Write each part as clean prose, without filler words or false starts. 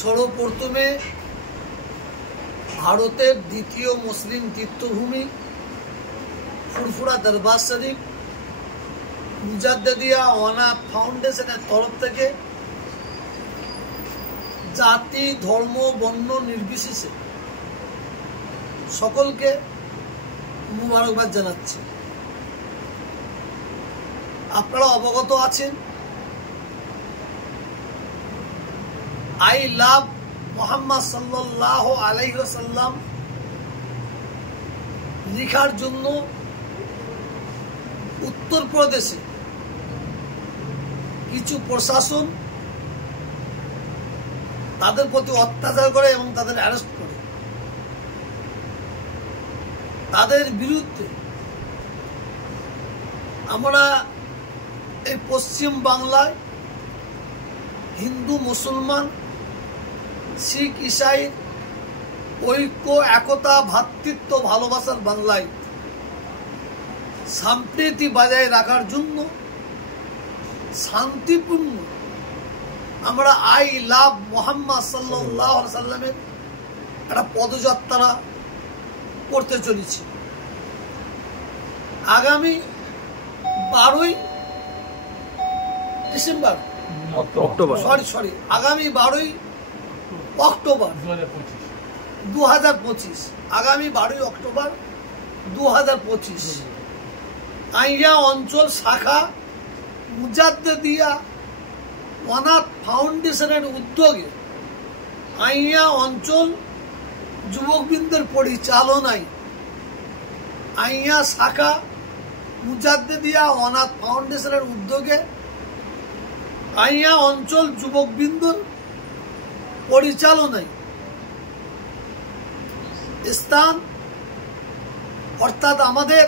সর্বপ্রথমে ভারতের দ্বিতীয় মুসলিম তীর্থভূমি ফুরফুরা দরবার শরীফ মুজাদ্দিদিয়া অনাথ ফাউন্ডেশনের তরফ থেকে জাতি ধর্ম বর্ণ নির্বিশেষে সকলকে মুবারকবাদ জানাচ্ছি। আপনারা অবগত আছেন আই লাভ মোহাম্মদ সাল্লাল্লাহু আলাইহি ওয়াসাল্লাম লেখার জন্য উত্তরপ্রদেশে কিছু প্রশাসন তাদের প্রতি অত্যাচার করে এবং তাদের অ্যারেস্ট করে। তাদের বিরুদ্ধে আমরা এই পশ্চিম বাংলায় হিন্দু মুসলমান শিখ ইসাই ঐক্য একতা ভ্রাতৃত্ব ভালোবাসার বাংলায় সম্প্রীতি বজায় রাখার জন্য শান্তিপূর্ণ আমরা আই লাভ মোহাম্মদ সাল্লাল্লাহু আলাইহি ওয়াসাল্লামের একটা পদযাত্রা করতে চলেছি। আগামী 12ই ডিসেম্বর আগামী 12ই অক্টোবর 2025 আগামী 12ই অক্টোবর 2025 আইয়া অঞ্চল শাখা মুজাদ্দিদিয়া অনাথ ফাউন্ডেশনের উদ্যোগে আইয়া অঞ্চল যুবকবৃন্দের পরিচালনায় আইয়া শাখা মুজাদ্দিদিয়া অনাথ ফাউন্ডেশনের উদ্যোগে আইয়া অঞ্চল যুবকবৃন্দর পরিচালনায় স্থান অর্থাৎ আমাদের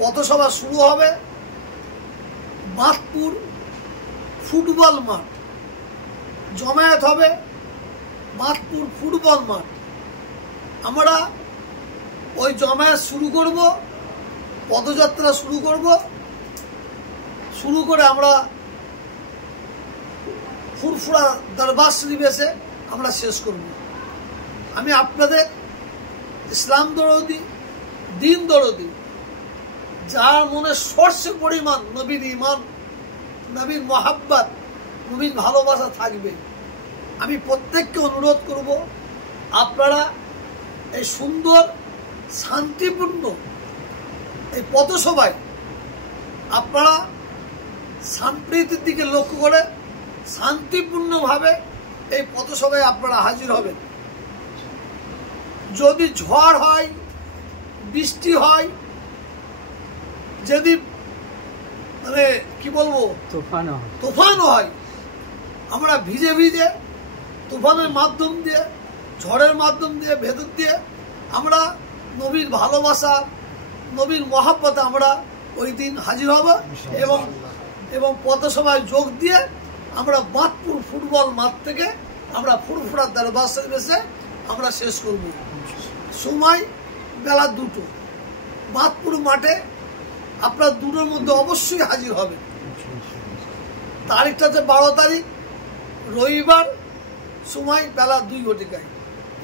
পথসভা শুরু হবে বাঁধপুর ফুটবল মাঠ, জমায়েত হবে বাঁধপুর ফুটবল মাঠ। আমরা ওই জমায়েত শুরু করব, পদযাত্রা শুরু করে আমরা ফুরফুরা দরবার শরীফ এসে আমরা শেষ করব। আমি আপনাদের ইসলাম দরদি দিন দরদি যার মনে সর্ষে পরিমাণ নবীর ঈমান নবীর মোহাব্বত নবীর ভালোবাসা থাকবে, আমি প্রত্যেককে অনুরোধ করব আপনারা এই সুন্দর শান্তিপূর্ণ এই পথসভায় আপনারা সম্প্রীতির দিকে লক্ষ্য করে শান্তিপূর্ণভাবে এই পথসভায় আপনারা হাজির হবেন। যদি ঝড় হয়, বৃষ্টি হয়, যদি মানে কি বলবো তুফানও হয়, আমরা ভিজে ভিজে তুফানের মাধ্যম দিয়ে ঝড়ের মাধ্যম দিয়ে ভেতর দিয়ে আমরা নবীর ভালোবাসা নবীর মহাব্বতে আমরা ওই দিন হাজির হব এবং পথসভায় যোগ দিয়ে আমরা বাঁধপুর ফুটবল মাঠ থেকে আমরা ফুরফুরা দরবার শরীফ এসে আমরা শেষ করব। সময় বেলা 2টো, বাঁধপুর মাঠে আপনার 2টোর মধ্যে অবশ্যই হাজির হবে। তারিখটা হচ্ছে 12 তারিখ রবিবার, সময় বেলা 2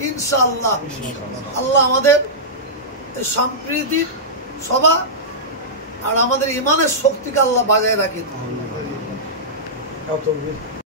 ইনশাআল্লাহ। আল্লাহ আমাদের সম্প্রীতির সভা আর আমাদের ইমানের শক্তিকে আল্লাহ বজায় রাখেন।